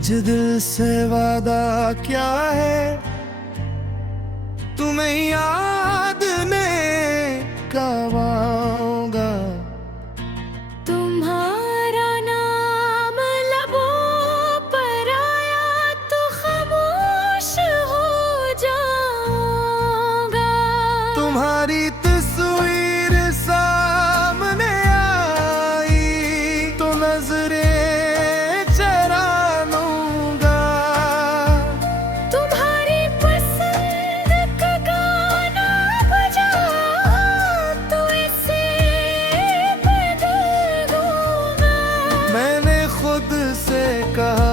आज दिल से वादा क्या है, तुम्हें याद ने कब आऊंगा। तुम्हारा नाम लबों पर आया तो खामोश हो जाऊंगा। तुम्हारी तस्वीर सामने आई तो नजरें चरा लूंगा। तुम्हारी पसंद का गाना बजा तो इसे बदल दूंगा। मैंने खुद से कहा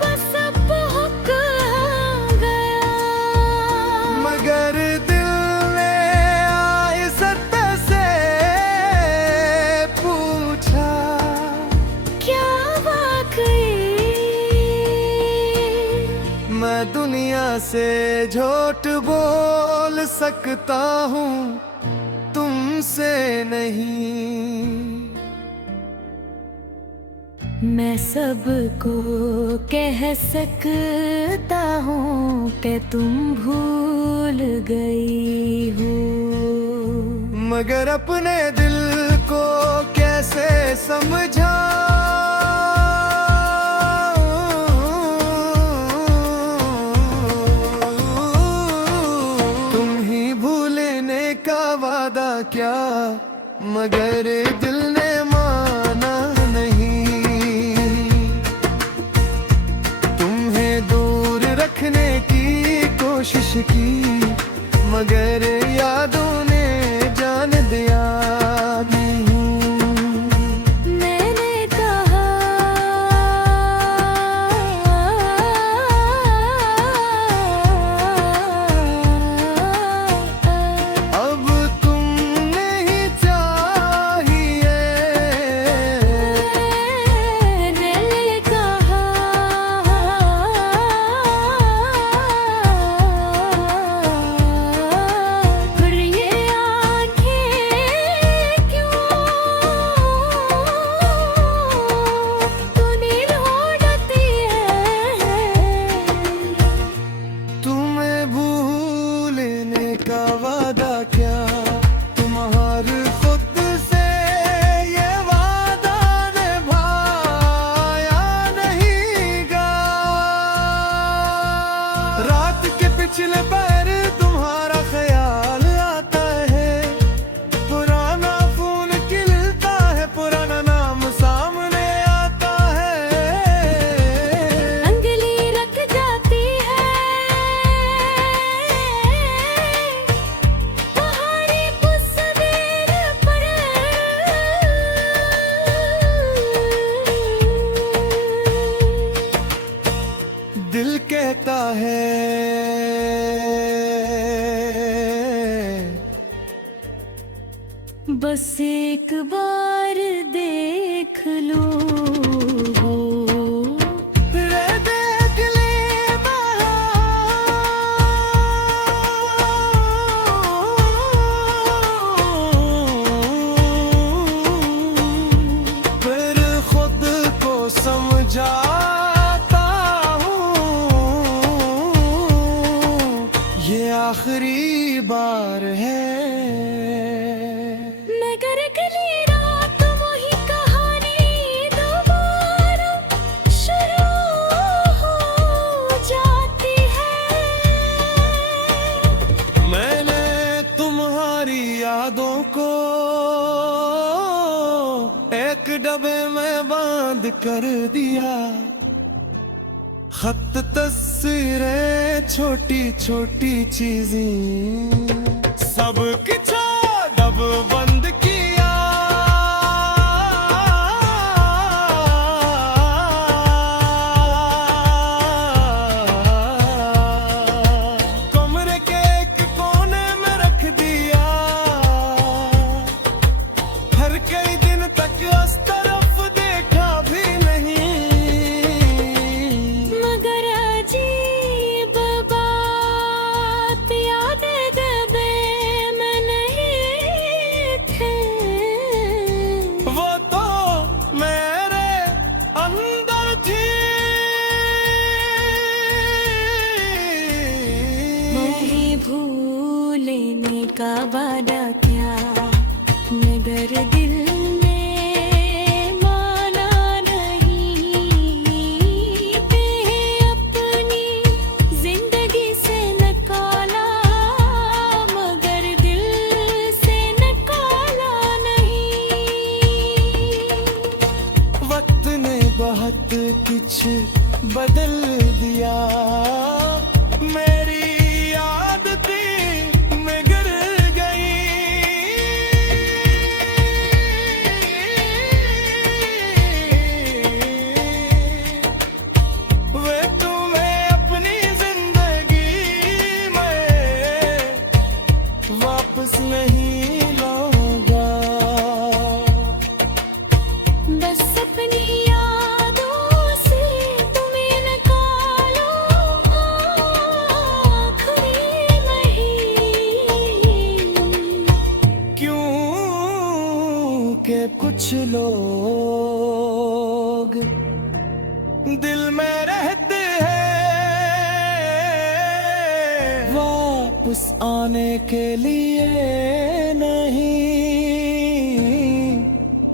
बस अब हो गया, मगर दिल ने आहिस्ते से पूछा, क्या वाकई मैं दुनिया से झूठ बोल सकता हूँ, तुमसे नहीं। मैं सबको कह सकता हूँ कि तुम भूल गई हो, मगर अपने दिल को कैसे समझा। तुम ही भूलने का वादा क्या, मगर दिल ने माना नहीं। तुम्हें दूर रखने की कोशिश की, मगर यादों ने जान दिया नहीं। मैंने कहा अब तुम नहीं चाहिए। मैंने कहा फिर ये आंखें क्यों तूने ढूंढती है। तुम्हें भूलने का वादा क्या, तुम हर खुद से ये वादा निभाया नहीं गा। रात के पिछले पैर तुम्हारा ख्याल आता है, पुराना फोन खिलता है, पुराना नाम सामने आता है। अंगली रख जाती है तुम्हारी तस्वीर पर, दिल कहता है बस एक बार देख लो। रे देख ले फिर खुद को समझाता हूँ, ये आखिरी बार है। मगर अगली रात वही कहानी दोबारा शुरू हो जाती है। मैंने तुम्हारी यादों को एक डब्बे में बांध कर दिया। खत तस्वीरें छोटी छोटी चीजें सब कुछ डब बंद किया। कमरे के एक कोने में रख दिया, हर कई दिन तक उस तरफ देखा भी नहीं। मगर अजीब बात याद दबे मैंने का वादा क्या, मगर दिल में माना नहीं। पे अपनी जिंदगी से निकाला, मगर दिल से निकाला नहीं। वक्त ने बहुत कुछ बदल दिया, मेरी आदतें बिगड़ गई। वे तुम्हें अपनी जिंदगी में वापस नहीं लाऊंगा। बस अपनी यादों से तुम्हें निकालो आखिरी नहीं। क्यों के कुछ लोग दिल में रहते हैं, वापस आने के लिए नहीं,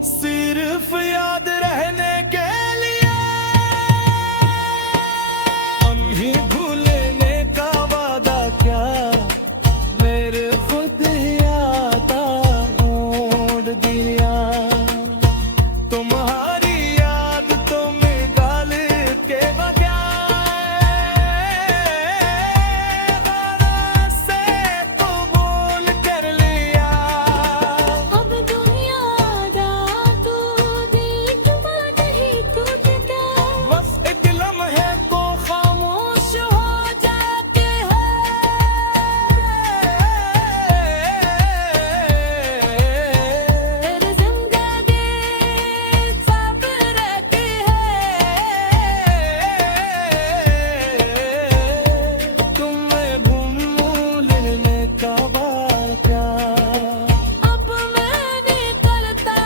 सिर्फ याद रहने के लिए। अभी भूलने का वादा क्या, मेरे खुद यादा मोड़ दिया। तुम्हारी याद तो में गाल के बगैर से तो भूल कर लिया। अब दुनियादा तू देख बात ही टूटता, बस एक लम्हे को खामोश हो जाते हैं। तेरे ज़िंदगी ख्वाब रहते हैं, तुम्हें भूलने का वादा। अब मैंने करता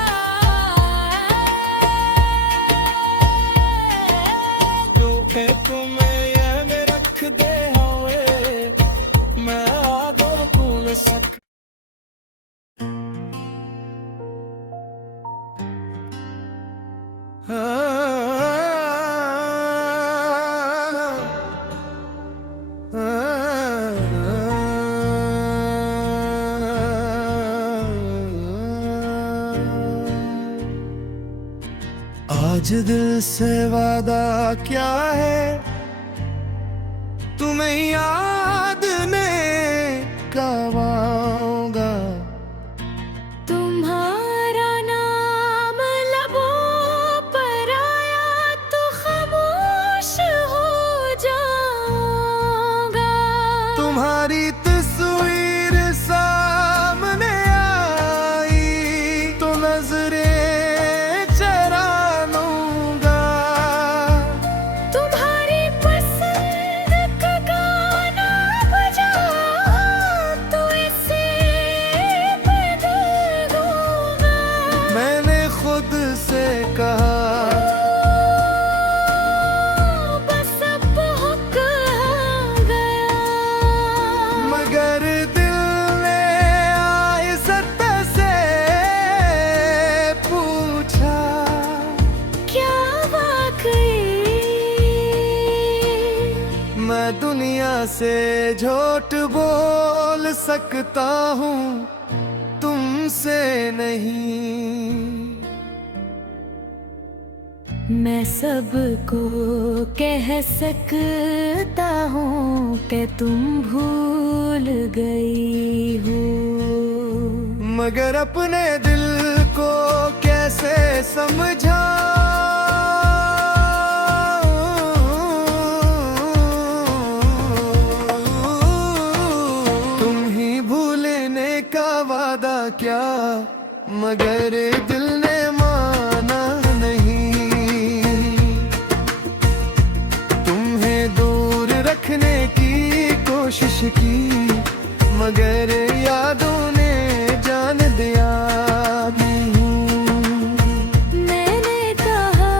जो है तुम्हें ये में रख दे हुए, मैं आगे भूल सक। आज दिल से वादा क्या है, तुम्हें याद ने कब आऊंगा। तुम्हारा नाम लबों पर आया तो खामोश हो जाऊंगा। तुम्हारी तस्वीर सामने आई तो नजरें चरा लूंगा। तुम्हारी पसंद का गाना बजा तो इसे बदल दूंगा। मैंने खुद से कहा बस अब हो गया, मगर दिल ने आइज़्ज़त से पूछा। क्या वाकई मैं दुनिया से झूठ बोल सकता हूँ, तुमसे नहीं। मैं सबको कह सकता हूँ कि तुम भूल गई हो, मगर अपने दिल को कैसे समझा। तुम ही भूलने का वादा क्या, मगर दिल ने माना नहीं। तुम्हें दूर रखने की कोशिश की, मगर यादों ने जान दिया। मैंने कहा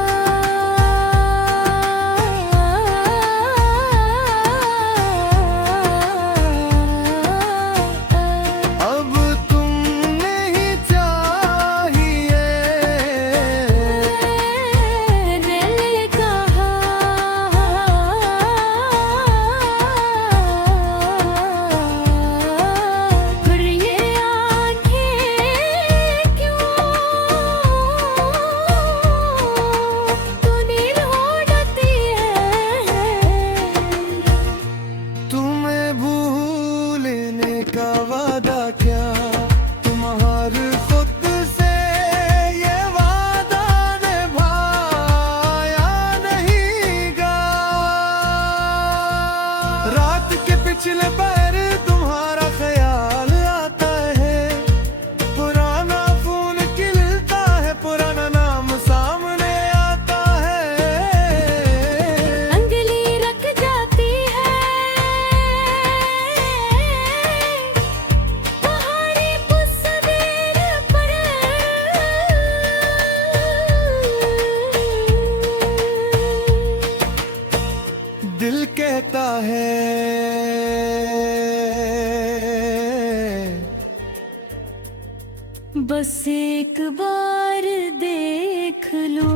बस एक बार देख लो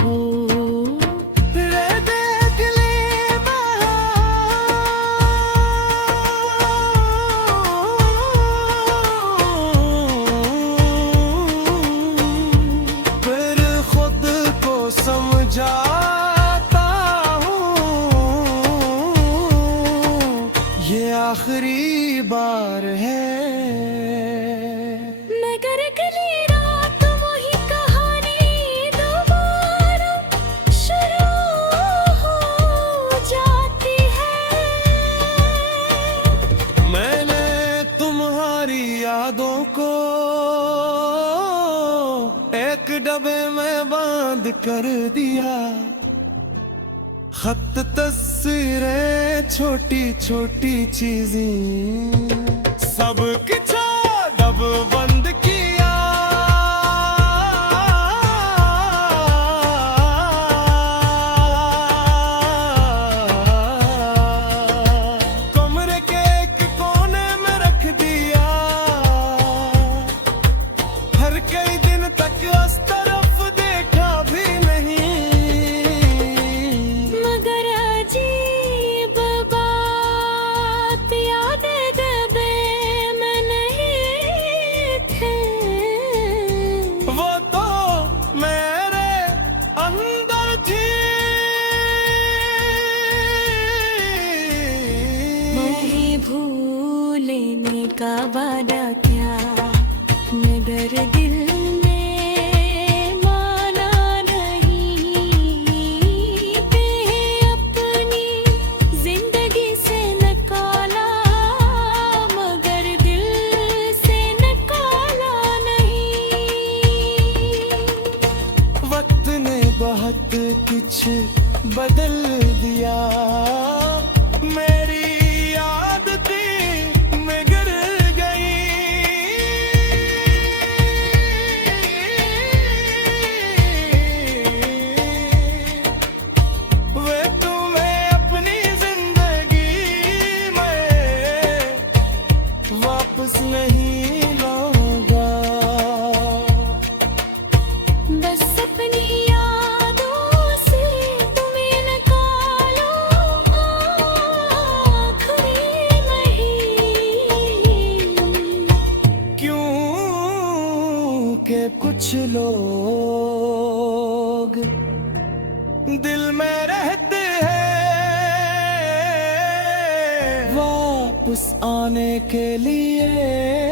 वो रे देख ले फिर खुद को समझाता हूँ ये आखिरी बार है। मैं कर गली रात वही कहानी दोबारा शुरू हो जाती है। मैंने तुम्हारी यादों को एक डब्बे में बांध कर दिया, खत तस्वीरें छोटी छोटी चीजें सब कुछ डब बंद किया। कमरे के एक कोने में रख दिया, हर कई दिन तक उस तरफ देखा भी नहीं। मगर अजीब बात याद डब्बे में नहीं थे। वो तो मेरे अंदर थी। नहीं भूलने का वादा क्या, मगर दिल ने माना नहीं। पे अपनी जिंदगी से निकाला, मगर दिल से निकाला नहीं। वक्त ने बहुत कुछ बदल दिया, मेरी आदतें बिगड़ गई। वे तुम्हें अपनी जिंदगी में वापस नहीं लाऊंगा। बस अपनी यादों से तुम्हें निकालो आखिरी महीने। क्यों के कुछ लोग दिल में रहते हैं वापस आने के लिए।